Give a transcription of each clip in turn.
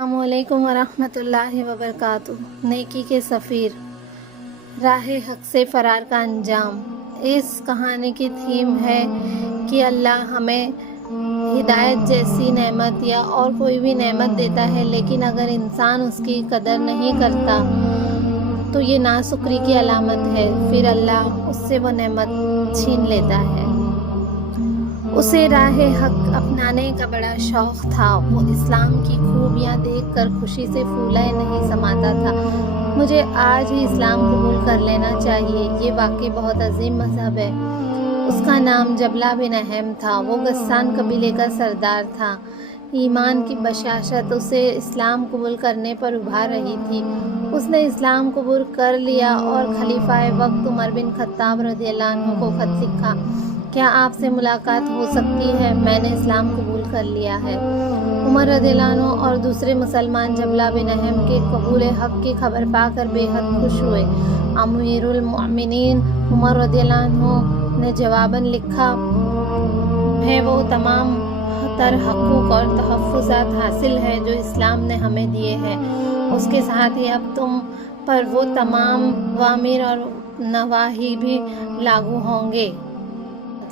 السلام علیکم ورحمۃ اللہ وبرکاتہ۔ نیکی کے سفیر، راہ حق سے فرار کا انجام۔ اس کہانی کی تھیم ہے کہ اللہ ہمیں ہدایت جیسی نعمت یا اور کوئی بھی نعمت دیتا ہے، لیکن اگر انسان اس کی قدر نہیں کرتا تو یہ ناشکری کی علامت ہے، پھر اللہ اس سے وہ نعمت چھین لیتا ہے۔ اسے راہ حق اپنانے کا بڑا شوق تھا، وہ اسلام کی خوبیاں دیکھ کر خوشی سے پھولا نہیں سماتا تھا۔ مجھے آج ہی اسلام قبول کر لینا چاہیے، یہ واقعی بہت عظیم مذہب ہے۔ اس کا نام جبلہ بن احم تھا، وہ غسان قبیلے کا سردار تھا۔ ایمان کی بشاشت اسے اسلام قبول کرنے پر ابھار رہی تھی۔ اس نے اسلام قبول کر لیا اور خلیفہ وقت عمر بن خطاب رضی اللہ عنہ کو خط لکھا، کیا آپ سے ملاقات ہو سکتی ہے؟ میں نے اسلام قبول کر لیا ہے۔ عمر رضی اللہ عنہ اور دوسرے مسلمان جبلہ بن احم کے قبول حق کی خبر پا کر بے حد خوش ہوئے۔ امیر المؤمنین عمر رضی اللہ عنہ نے جواباً لکھا ہے، وہ تمام تر حقوق اور تحفظات حاصل ہے جو اسلام نے ہمیں دیے ہیں، اس کے ساتھ ہی اب تم پر وہ تمام اوامر اور نواہی بھی لاگو ہوں گے۔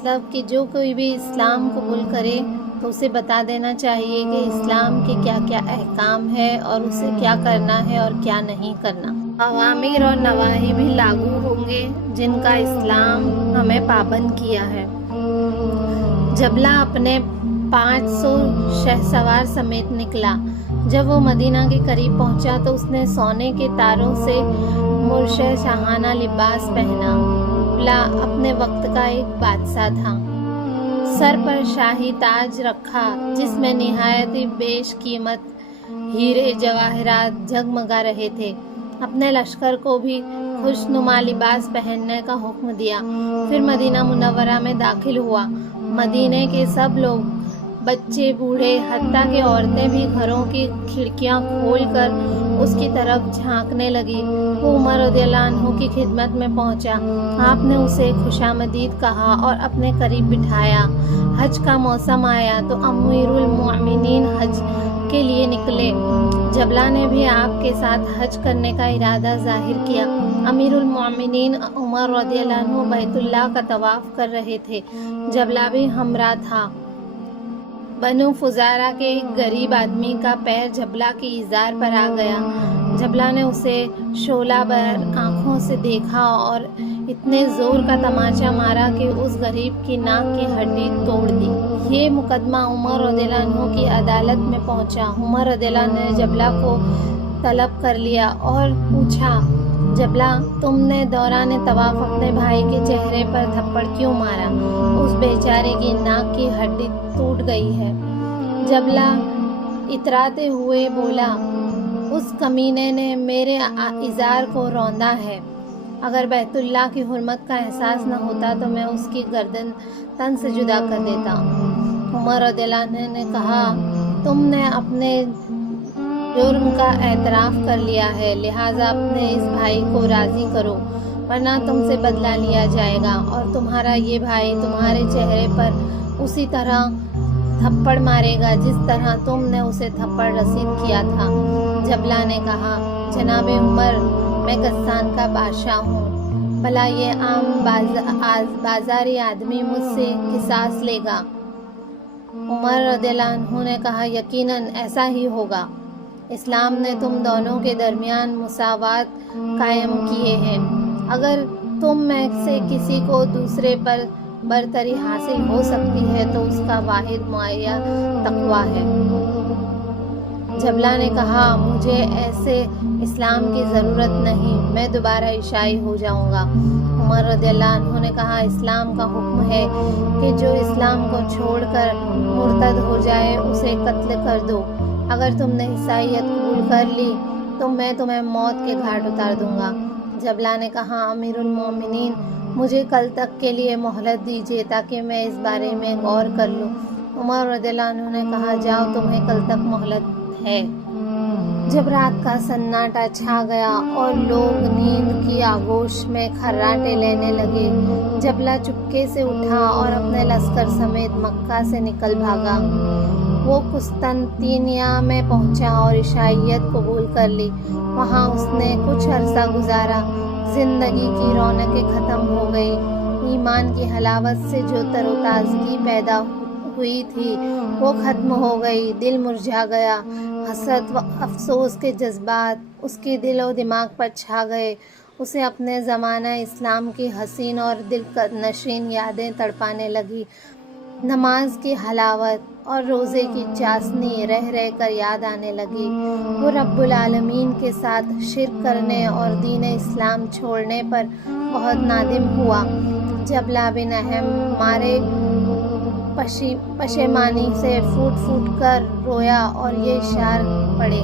مطلب کہ جو کوئی بھی اسلام قبول کرے تو اسے بتا دینا چاہیے کہ اسلام کے کیا کیا احکام ہے اور اسے کیا کرنا ہے اور کیا نہیں کرنا۔ اوامر اور نواہی بھی لاگو ہوں گے جن کا اسلام ہمیں پابند کیا ہے۔ جبلہ اپنے 500 شہسوار سمیت نکلا۔ جب وہ مدینہ کے قریب پہنچا تو اس نے سونے کے تاروں سے مرشح شاہانہ لباس پہنا۔ جبلہ اپنے وقت کا ایک بادشاہ تھا، سر پر شاہی تاج رکھا جس میں نہایت بیش قیمت ہیرے جواہرات جگمگا رہے تھے۔ اپنے لشکر کو بھی خوشنما لباس پہننے کا حکم دیا، پھر مدینہ منورہ میں داخل ہوا۔ مدینے کے سب لوگ، بچے بوڑھے، حتیٰ کہ عورتیں بھی گھروں کی کھڑکیاں کھول کر اس کی طرف جھانکنے لگی۔ وہ عمر رضی اللہ عنہ کی خدمت میں پہنچا، آپ نے اسے خوشامدید کہا اور اپنے قریب بٹھایا۔ حج کا موسم آیا تو امیر المؤمنین حج کے لیے نکلے۔ جبلہ نے بھی آپ کے ساتھ حج کرنے کا ارادہ ظاہر کیا۔ امیر المؤمنین عمر رضی اللہ عنہ بیت اللہ کا طواف کر رہے تھے، جبلہ بھی ہمراہ تھا۔ بنو فزارہ کے ایک غریب آدمی کا پیر جبلہ کی ازار پر آ گیا۔ جبلہ نے اسے شعلہ بر آنکھوں سے دیکھا اور اتنے زور کا تماچا مارا کہ اس غریب کی ناک کی ہڈی توڑ دی۔ یہ مقدمہ عمر رضی اللہ عنہ کی عدالت میں پہنچا۔ عمر رضی اللہ عنہ نے جبلہ کو طلب کر لیا اور پوچھا، جبلہ تم نے دوران طواف اپنے بھائی کے چہرے پر تھپڑ کیوں مارا؟ اس بیچارے کی ناک کی ہڈی ٹوٹ گئی ہے۔ جبلہ اتراتے ہوئے بولا، اس کمینے نے میرے ازار کو روندا ہے۔ اگر بیت اللہ کی حرمت کا احساس نہ ہوتا تو میں اس کی گردن تن سے جدا کر دیتا۔ عمر رضی اللہ عنہ نے کہا، تم نے اپنے جرم کا اعتراف کر لیا ہے، لہٰذا اپنے اس بھائی کو راضی کرو، ورنہ تم سے بدلہ لیا جائے گا اور تمہارا یہ بھائی تمہارے چہرے پر اسی طرح تھپڑ مارے گا جس طرح تم نے اسے تھپڑ رسید کیا تھا۔ جبلہ نے کہا، جناب عمر، میں غسان کا بادشاہ ہوں، بھلا یہ عام بازاری آدمی مجھ سے قصاص لے گا؟ عمر رضی اللہ عنہ نے کہا، یقیناً ایسا ہی ہوگا۔ اسلام نے تم دونوں کے درمیان مساوات قائم کیے ہیں۔ اگر تم میں سے کسی کو دوسرے پر برتری حاصل ہو سکتی ہے تو اس کا واحد معیار تقویٰ ہے۔ جبلہ نے کہا، مجھے ایسے اسلام کی ضرورت نہیں، میں دوبارہ عیسائی ہو جاؤں گا۔ عمر رضی اللہ عنہ نے کہا، اسلام کا حکم ہے کہ جو اسلام کو چھوڑ کر مرتد ہو جائے اسے قتل کر دو۔ اگر تم نے عیسائیت قبول کر لی تو میں تمہیں موت کے گھاٹ اتار دوں گا۔ جبلہ نے کہا، امیر المومنین، مجھے کل تک کے لیے مہلت دیجیے تاکہ میں اس بارے میں غور کر لوں۔ عمر رضی اللہ عنہ نے کہا، جاؤ، تمہیں کل تک مہلت ہے۔ جب رات کا سناٹا چھا گیا اور لوگ نیند کی آغوش میں کھراٹے لینے لگے، جبلہ چپکے سے اٹھا اور اپنے لشکر سمیت مکہ سے نکل بھاگا۔ وہ قسطنطنیہ میں پہنچا اور عیسائیت قبول کر لی۔ وہاں اس نے کچھ عرصہ گزارا۔ زندگی کی رونقیں ختم ہو گئی۔ ایمان کی حلاوت سے جو تر و تازگی پیدا ہوئی تھی وہ ختم ہو گئی۔ دل مرجھا گیا۔ حسرت و افسوس کے جذبات اس کے دل و دماغ پر چھا گئے۔ اسے اپنے زمانہ اسلام کی حسین اور دل نشین یادیں تڑپانے لگی۔ نماز کی حلاوت اور روزے کی چاشنی رہ رہ کر یاد آنے لگی۔ وہ رب العالمین کے ساتھ شرک کرنے اور دین اسلام چھوڑنے پر بہت نادم ہوا۔ جب لابن اہم مارے پشیمانی سے پھوٹ پھوٹ کر رویا اور یہ اشعار پڑھے۔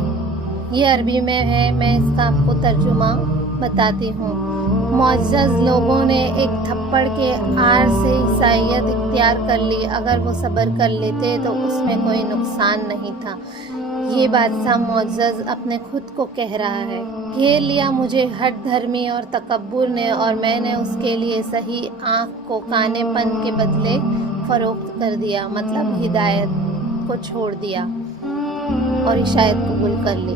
یہ عربی میں ہے، میں اس کا آپ کو ترجمہ بتاتی ہوں۔ معزز لوگوں نے ایک تھپڑ کے عار سے عیسائیت اختیار کر لی۔ اگر وہ صبر کر لیتے تو اس میں کوئی نقصان نہیں تھا۔ یہ بادشاہ معزز اپنے خود کو کہہ رہا ہے۔ گھیر لیا مجھے ہٹ دھرمی اور تکبر نے، اور میں نے اس کے لیے صحیح آنکھ کو کانے پن کے بدلے فروخت کر دیا، مطلب ہدایت کو چھوڑ دیا اور عیسائیت قبول کر لی۔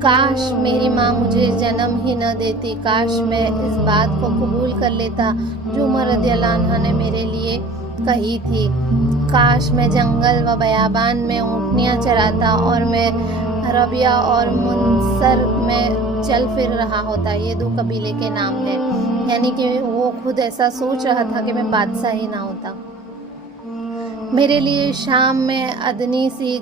کاش میری ماں مجھے جنم ہی نہ دیتی، کاش میں اس بات کو قبول کر لیتا جو عمر رضی اللہ عنہ نے میرے لیے کہی تھی۔ کاش میں جنگل و بیابان میں اونٹنیاں چراتا اور میں ربیہ اور منصر میں چل پھر رہا ہوتا۔ یہ دو قبیلے کے نام ہیں، یعنی کہ وہ خود ایسا سوچ رہا تھا کہ میں بادشاہ ہی نہ ہوتا۔ میرے لیے شام میں ادنی سی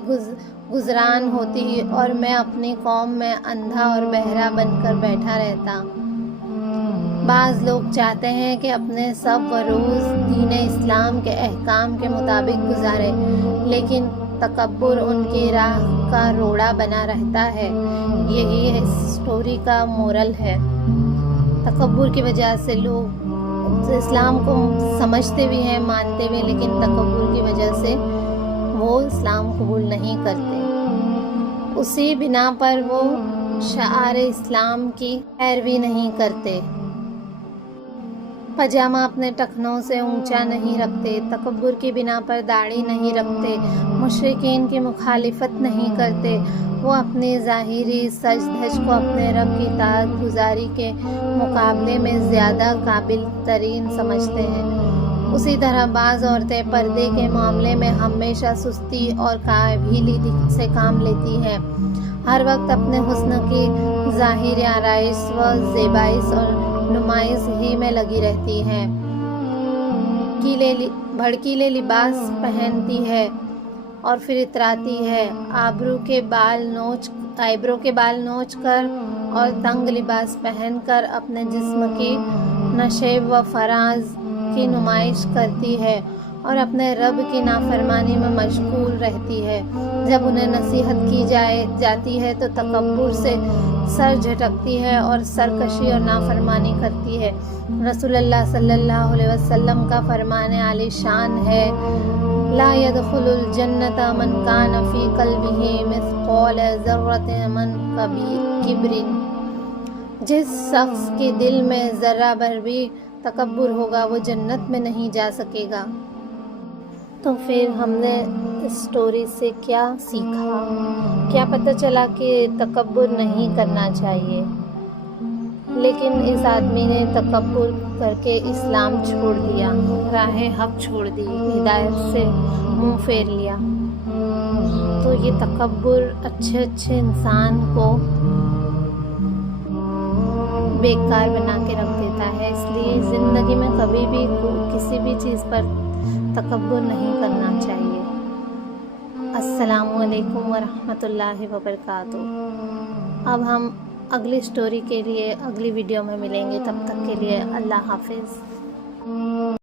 گزران ہوتی اور میں اپنی قوم میں اندھا اور بہرا بن کر بیٹھا رہتا۔ بعض لوگ چاہتے ہیں کہ اپنے سب و روز دین اسلام کے احکام کے مطابق گزارے، لیکن تکبر ان کی راہ کا روڑا بنا رہتا ہے۔ یہی اس سٹوری کا مورل ہے۔ تکبر کی وجہ سے لوگ اسلام کو سمجھتے بھی ہیں، مانتے بھی، لیکن تکبر کی وجہ سے وہ اسلام قبول نہیں کرتے۔ اسی بنا پر وہ شعائر اسلام کی پیروی نہیں کرتے۔ پاجامہ اپنے ٹخنوں سے اونچا نہیں رکھتے، تکبر کی بنا پر داڑھی نہیں رکھتے، مشرکین کی مخالفت نہیں کرتے۔ وہ اپنی ظاہری سج دھج کو اپنے رب کی اطاعت گزاری کے مقابلے میں زیادہ قابل ترین سمجھتے ہیں۔ اسی طرح بعض عورتیں پردے کے معاملے میں ہمیشہ سستی اور کاہلی سے کام لیتی ہیں، ہر وقت اپنے حسن کی ظاہری آرائش و زیبائش اور نمائش ہی میں لگی رہتی ہیں۔ بھڑکیلے لباس پہنتی ہے اور پھر اتراتی ہے، آئبرو کے بال نوچ کر اور تنگ لباس پہن کر اپنے جسم کی نشیب و فراز کی نمائش کرتی ہے اور اپنے رب کی نافرمانی میں مشغول رہتی ہے۔ جب انہیں نصیحت کی جاتی ہے تو تکبر سے سر جھٹکتی ہے اور سرکشی اور نافرمانی کرتی ہے۔ رسول اللہ صلی اللہ علیہ وسلم کا فرمان عالی شان ہے، لا يدخل الجنت من کان فی قلبہ مثقال ذرۃ من کبر۔ جس شخص کے دل میں ذرہ بھر بھی تکبر ہوگا وہ جنت میں نہیں جا سکے گا۔ تو پھر ہم نے اس سٹوری سے کیا سیکھا؟ کیا پتہ چلا کہ تکبر نہیں کرنا چاہیے، لیکن اس آدمی نے تکبر کر کے اسلام چھوڑ دیا، راہ حق چھوڑ دی، ہدایت سے منہ پھیر لیا۔ تو یہ تکبر اچھے انسان کو بیکار بنا کے رکھ دیتا ہے۔ اس لیے زندگی میں کبھی بھی کسی بھی چیز پر تکبر نہیں کرنا چاہیے۔ السلام علیکم ورحمۃ اللہ وبرکاتہ۔ اب ہم اگلی سٹوری کے لیے اگلی ویڈیو میں ملیں گے، تب تک کے لیے اللہ حافظ۔